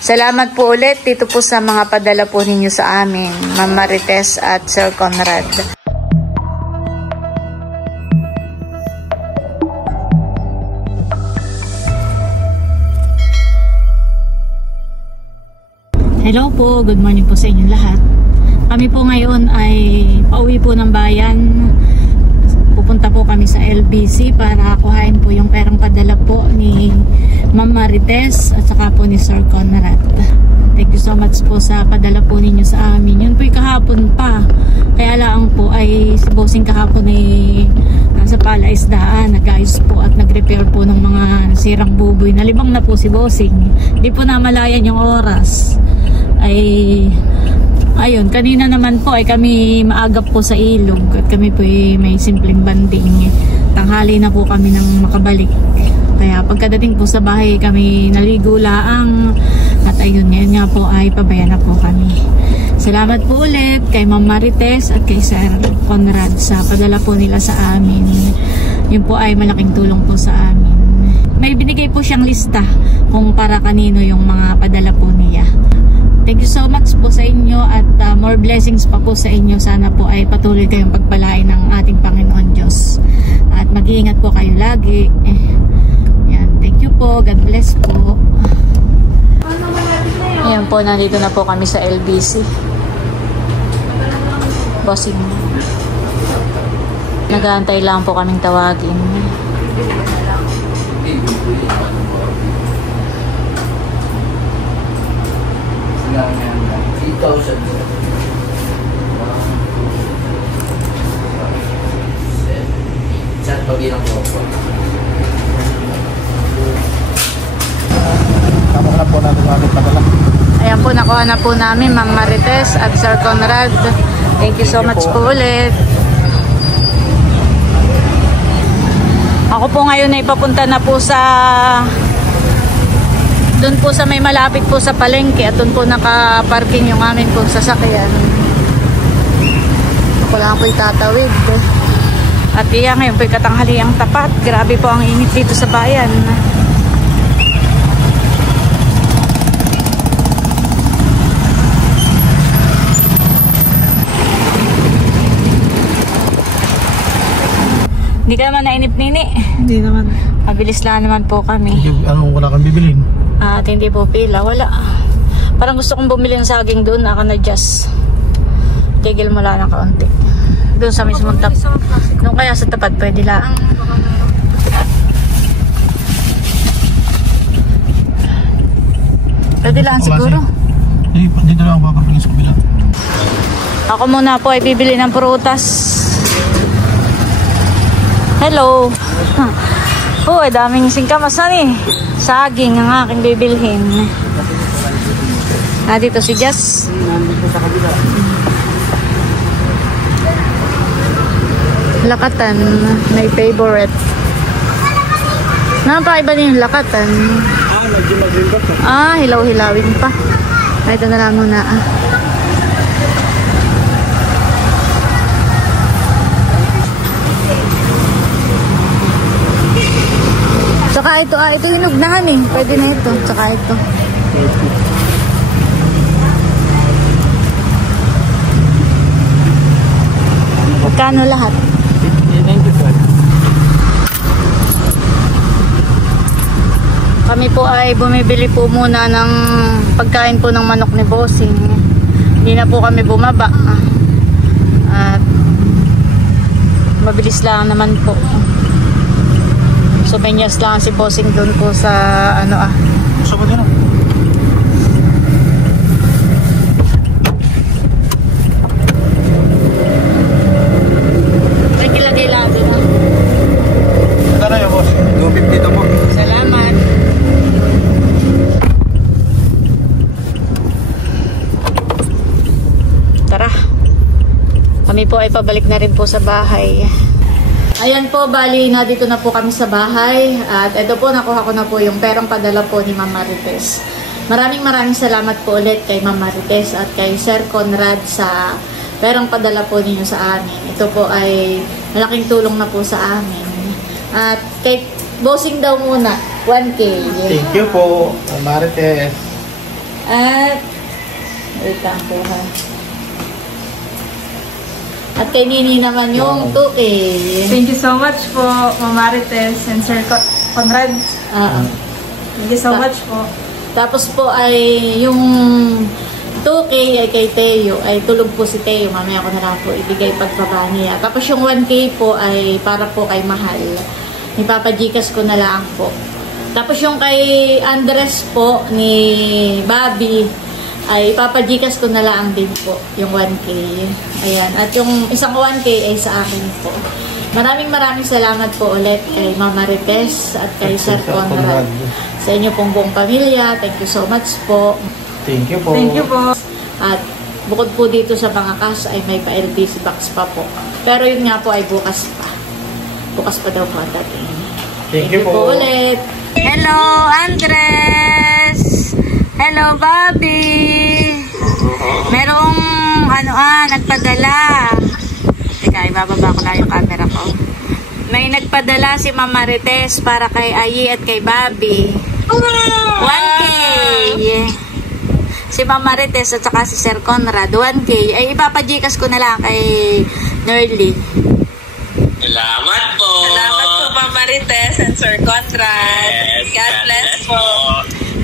Salamat po ulit dito po sa mga padala po ninyo sa amin, Ma'am Marites at Sir Conrad. Hello po, good morning po sa inyo lahat. Kami po ngayon ay pauwi po ng bayan. Pupunta po kami sa LBC para kuhain po yung perang padala po ni Ma'am Marites at saka po ni Sir Conrad. Thank you so much po sa padala po ninyo sa amin. Yun po yung kahapon pa. Kaya lang po ay si Bossing kahapon ay nasa palaisdaan, nag-ayos po at nag-repair po ng mga sirang buboy. Nalibang na po si Bossing. Hindi po namalayan yung oras. Ayun, kanina naman po ay kami maagap po sa ilog at kami po ay may simpleng banding. Tanghali na po kami nang makabalik. Kaya pagkadating po sa bahay kami naligo laang at ayun, ngayon nga po ay pabaya na po kami. Salamat po ulit kay Ma'am Marites at kay Sir Conrad sa padala po nila sa amin. Yun po ay malaking tulong po sa amin. May binigay po siyang lista kung para kanino yung mga padala po niya. Thank you so much po sa inyo at more blessings pa po sa inyo. Sana po ay patuloy kayong pagpalain ng ating Panginoon Diyos. At mag-iingat po kayo lagi. Yan, thank you po. God bless po. Ayan po, nandito na po kami sa LBC. Bossing. Nag-aantay lang po kaming tawagin. Chat pag-ilang po. Tama na po natin ang padala. Ayan po, nakuha na po namin Ma'am Marites at Sir Conrad. Thank you so much po ulit. Ako po ngayon ay papunta na po sa doon po sa may malapit po sa palengke at doon po nakaparking yung amin po sasakyan. Ako lang po itatawid. At iya ngayon po katanghaliang tapat. Grabe po ang init dito sa bayan. Hindi ka naman nainip, Nini? Hindi naman. Mabilis lang naman po kami. Anong wala kang bibilin? At hindi po pila, wala. Parang gusto kong bumili ng saging doon, naka-na-adjust. Tigil mo lang ng kaunti. Doon sa mismong tapat. Doon kaya sa tapat, pwede lang. Pwede lang siguro. Dito lang ako papapaling sa kabila. Ako muna po ay bibili ng prutas. Hello. Oh, daming singkamasan eh. Saging ang aking bibilhin. Dito si Jess. Nandito sa kabila. Lakatan, may favorite. Napaiba din yung lakatan. Medyo mag-rimbat na. Hilaw-hilawin pa. Ito na lang muna. Tsaka ito, ito hinog na nga eh. Pwede na ito. Tsaka ito. Magkano lahat? 95. Kami po ay bumibili po muna ng pagkain po ng manok ni Bossing. Hindi na po kami bumaba. At mabilis lang naman po. So menyas lang si Bossing doon po sa Gusto ko din Nagilagay lang din ha. Ito na yun, boss. 250 ito mo. Salamat. Tara. Kami po ay pabalik na rin po sa bahay. Ayan po, bali na dito na po kami sa bahay. At ito po, nakuha ko na po yung perang padala po ni Ma'am Marites. Maraming salamat po ulit kay Ma'am Marites at kay Sir Conrad sa perang padala po ninyo sa amin. Ito po ay malaking tulong na po sa amin. At kay Bossing daw muna, 1K. Thank you po, Marites. At, wait lang po ha. At kay Nini naman yung 2K. Thank you so much po, Mama Marites and Sir Conrad. Thank you so much po. Tapos po ay yung 2K ay kay Teo. Ay tulog po si Teo. Mamaya ko na lang po ibigay pagbaba niya. Tapos yung 1K po ay para po kay Mahal. Ipapagikas ko na lang po. Tapos yung kay Andres po ni Bobby ay ipapagikas ko na lang din po yung 1K. Ayan. At yung isang 1K ay sa akin po. Maraming salamat po ulit kay Mama Rites at kay Sir Conrad. Sa inyo pong buong pamilya. Thank you so much po. Thank you po. Thank you po. At bukod po dito sa mga cash ay may pa-LBC box pa po. Pero yun nga po ay bukas pa. Bukas pa daw po ang dating. Thank you po ulit. Hello, Andres! Hello, Bobby! Merong nagpadala. Teka, ibababa ko lang yung camera ko. May nagpadala si Mama Rites para kay Ayi at kay Bobby. 1K! Si Mama Rites at saka si Sir Conrad, 1K. Ay, ipapagikas ko na lang kay Nerly. Salamat po. Salamat po, Mama Marites and Sir Conrad. Yes, God bless po.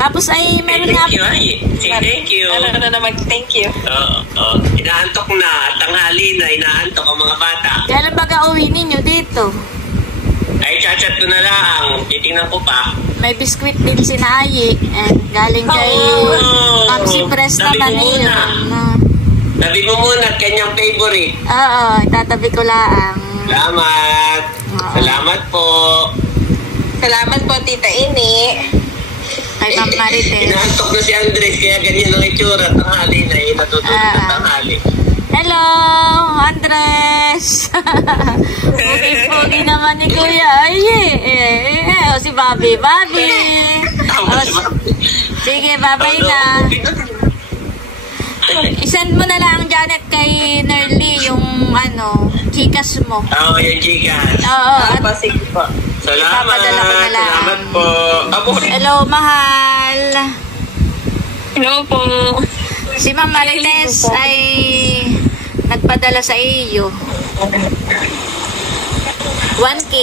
Tapos ay meron nga Thank you, ay. Thank you. Ano na mag-thank you. Inaantok na. Tanghali na. Inaantok ang mga bata. kailan baga uwi ninyo dito? Ay, chat ko na lang. Titingnan ko pa. May biskwit din si Naayi. And galing kay Mamsi Press Sabi naman mo yun. muna. Sabi mo muna, kanyang favorite. Oo, tatabi ko lang. Salamat. Salamat po. Salamat po, Tita Ini. Kay Ma'am Marites. Inaantok na si Andres, kaya ganyan ang itsura. Tanghali na. Natutulog na tanghali. Hello, Andres! Pogi naman ni Kuya. Ay, si Bobby. Sige, babay na. I-send mo na lang, Janet, kay Nerly yung Gcash mo. Oo, yung Gcash. Oo. Sige po. Salamat. Ipapadala ko na lang. Salamat po. Hello, Mahal. Hello po. Si Ma'am Marites ay nagpadala sa iyo. 1K.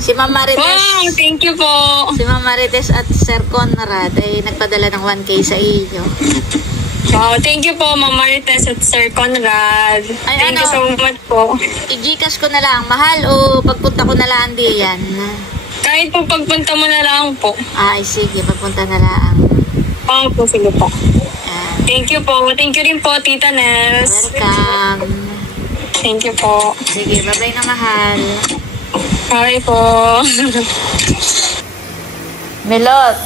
Si Ma'am Marites. Wow, thank you po. Si Ma'am Marites at Sir Conrad ay nagpadala ng 1K sa iyo. Wow, thank you po, Mama Marites at Sir Conrad. Thank you so much po. I-Gcash ko na lang, Mahal, o pagpunta ko na lang diyan? Kahit po pagpunta mo na lang po. Ay, sige, pagpunta na lang. Oo po, sige po. Ayan. Thank you po. Thank you rin po, Tita Nels. Welcome. Thank you po. Sige, bye-bye na, Mahal. Bye po. Milot,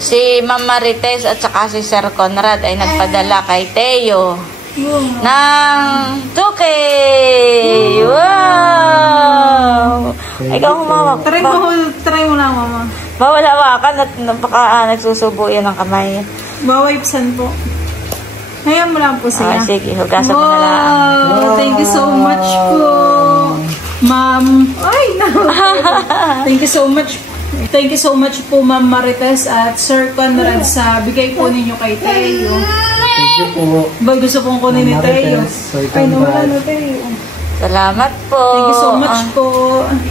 si Ma'am Marites at saka si Sir Conrad ay nagpadala kay Teo ng 2K! Wow! Ikaw humawak. Try mo lang, Mama. Bawal hawakan at nagsusubo yan ng kamay. Bawipsan po. Ngayon mo lang po siya. Sige, hugasan mo na lang. Wow! Thank you so much po, Ma'am. Ay, no. Thank you so much. Thank you so much po, Ma'am Marites at Sir Conrad sa bigay po ninyo kay Teo. Thank you po. Ba, gusto pong kunin ni Teo. Ay, nawala na Teo. Salamat po. Thank you so much po.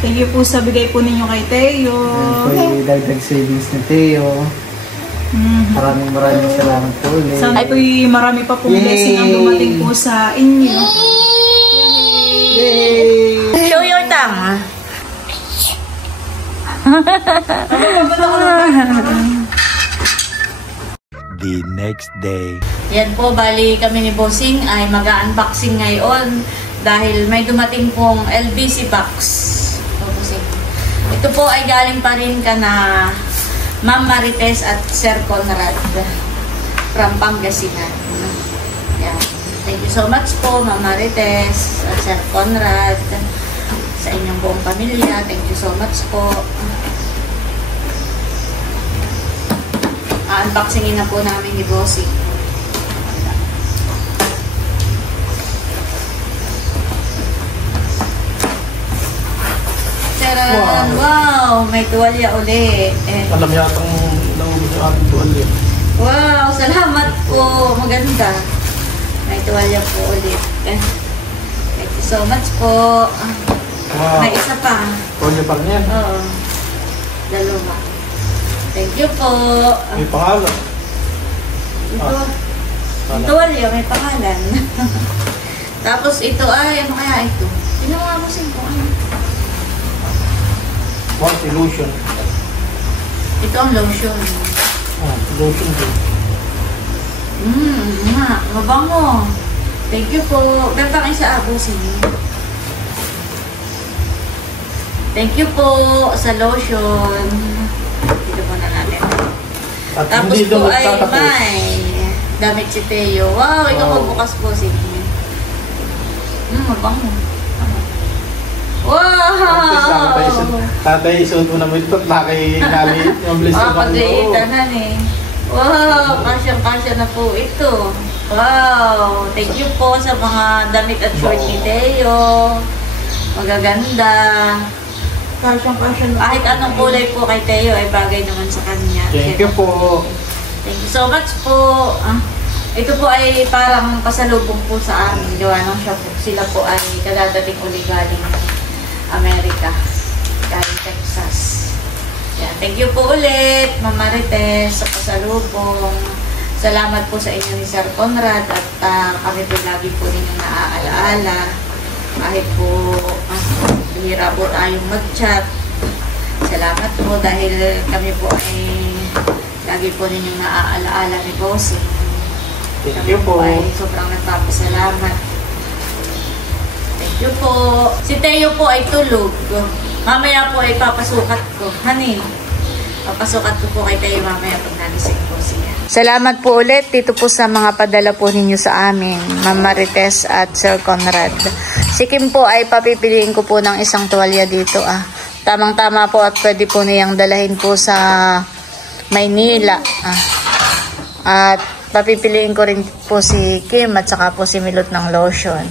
Thank you po sa bigay po ninyo kay Teo. Ito yung dagdag savings ni Teo. Maraming salamat po ulit. Sana po'y marami pa pong blessing ang dumating po sa inyo. Yay! Show your tongue, ha? The next day. Yan po, bali kami ni Bossing ay mag-unboxing ngayon dahil may dumating pong LBC box. Ito po ay galing pa rin ka na Ma'am Marites at Sir Conrad from Pangasinan. Yan. Thank you so much po, Ma'am Marites at Sir Conrad, sa inyong buong pamilya. Thank you so much po. Unboxingin na po namin ni Bossing. Wow! May tuwalya uli. And Alam yatang naubos yung ating tuwalya. Wow, salamat po. Maganda. May tuwalya po ulit. Thank you so much po. Wow. May isa pa. Tuwalya pa rin yan. Oo. Dalawa. Thank you po. May pangalan. Ito. Tuwalya, may pangalan. Tapos ito ay, ano kaya ito? Ginawa ko sin ko. Ano? What? Illusion. Ito ang lotion. Lotion din. Mabango. Thank you po. Meron pa kayo sa abusin. Thank you po sa lotion. Dito po na natin. At Tapos hindi po doon ay magtatapos. may damit si Teo. Wow, ikaw po bukas po si mabango. Wow! Tatay, isuot mo naman ito at nakay kali yung bliss naman. Pagliitanan eh. Wow! Kasyang-kasya na po ito. Wow! Thank you po sa mga damit at short ni Teo. Magaganda. Kasyang-kasya na. Kahit anong kulay po kay Teo ay bagay naman sa kanya. Thank you po. Thank you so much po. Ito po ay parang pasalubong po sa amin. Gawa ng siya po. Sila po ay kadadating uli galing Amerika. Galing Texas. Yan. Thank you po ulit, Ma'am Marites, sa pasalubong. Salamat po sa inyo ni Sir Conrad at kami po lagi po ninyong naaalaala. Kahit po bihira po tayong mag-chat. Salamat po dahil kami po ay lagi po ninyong naaalaala ni Bossing. Thank you po. Ay sobrang nagpapasalamat. Thank you po. Si Teo po ay tulog. Mamaya po ay papasukat ko. Honey, papasukat ko po kay Teo mamaya pag nagising po siya. Salamat po ulit dito po sa mga padala po ninyo sa amin, Ma'am Marites at Sir Conrad. Si Kim po ay papipiliin ko po ng isang tuwalya dito. Tamang-tama po at pwede po niyang dalahin po sa Maynila. At papipiliin ko rin po si Kim at saka po si Milot ng lotion.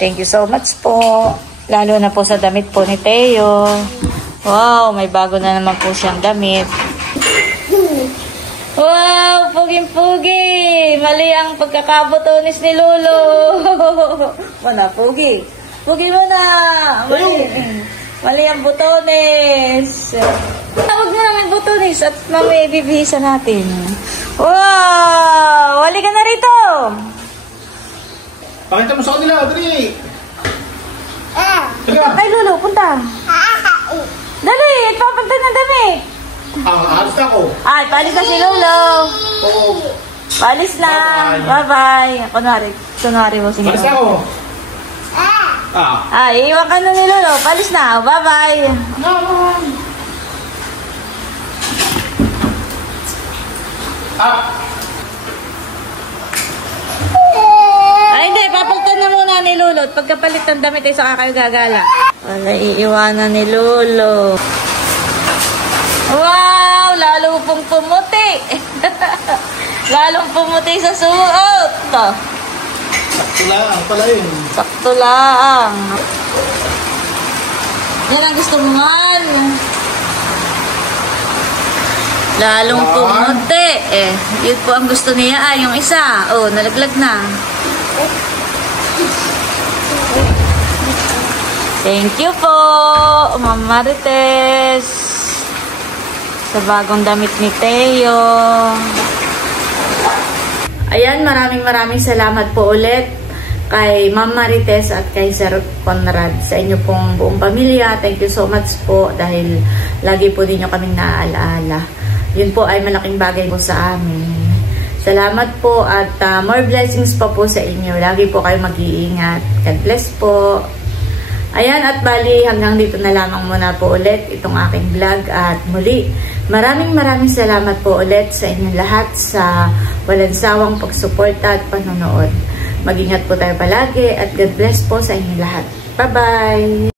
Thank you so much po. Lalo na po sa damit po ni Teo. Wow, may bago na naman po siyang damit. Wow, puging-pugi. Mali ang pagkakabutonis ni Lolo. Mana, pugi. Pugi mo na. Mali ang butones. Huwag mo naman butones at mamaya ibibihisan natin. Wow! Wali ka na rito! Pakita mo sa kanila, Adri! Ay, Lolo, punta! Dali! Ipapagta na damit! Alis na ako. Ay, palis na si Lolo! Palis na! Bye-bye! Kunwari mo. Sige. Alis na ako. Ay, iwan ka na ni Lolo. Palis na! Bye-bye! Ay, hindi. Papalitan na muna ni Lolo. Pagkapalit ng damit ay saka kayo gagala. Wala, iiwanan ni Lolo. Wow! Lalo pong pumuti. Lalong pumuti sa suot. Sakto lang pala yun. Sakto lang. Yan ang gusto mo man. Lalong pumuti. Yun po ang gusto niya. Yung isa. Oh, nalaglag na. Thank you po, Ma'am Marites, sa bagong damit ni Teo. Ayan, maraming salamat po ulit kay Ma'am Marites at kay Sir Conrad sa inyo pong buong pamilya. Thank you so much po dahil lagi po ninyo kaming naaalaala. Yun po ay malaking bagay po sa amin. Salamat po at more blessings pa po sa inyo. Lagi po kayo mag-iingat. God bless po. Ayan, at bali hanggang dito na lamang muna po ulit itong aking vlog. At muli, maraming salamat po ulit sa inyong lahat sa walang sawang pagsuporta at panonood. Mag-ingat po tayo palagi at God bless po sa inyong lahat. Bye-bye!